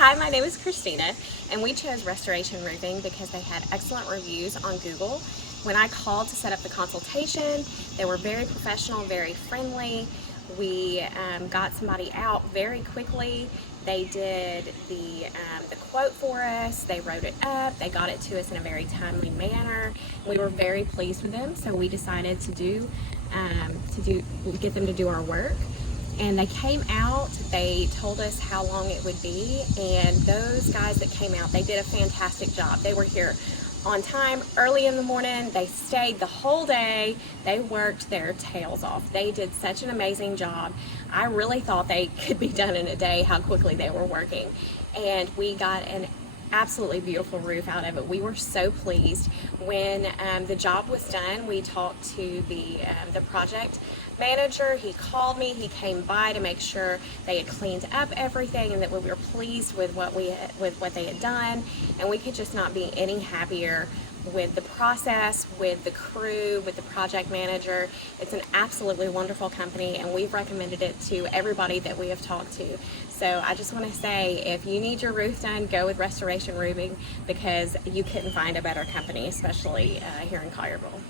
Hi, my name is Christina, and we chose Restoration Roofing because they had excellent reviews on Google. When I called to set up the consultation, they were very professional, very friendly. We got somebody out very quickly. They did the quote for us, they wrote it up, they got it to us in a very timely manner. We were very pleased with them, so we decided to get them to do our work. And they came out, they told us how long it would be, and those guys that came out, they did a fantastic job. They were here on time, early in the morning, they stayed the whole day, they worked their tails off. They did such an amazing job. I really thought they could be done in a day, how quickly they were working. And we got an absolutely beautiful roof out of it. We were so pleased. When the job was done, we talked to the project manager. He called me, he came by to make sure they had cleaned up everything and that we were pleased with what they had done, and we could just not be any happier with the process, with the crew, with the project manager. It's an absolutely wonderful company, and we've recommended it to everybody that we have talked to. So I just want to say, if you need your roof done, go with Restoration Roofing, because you couldn't find a better company, especially here in Collierville.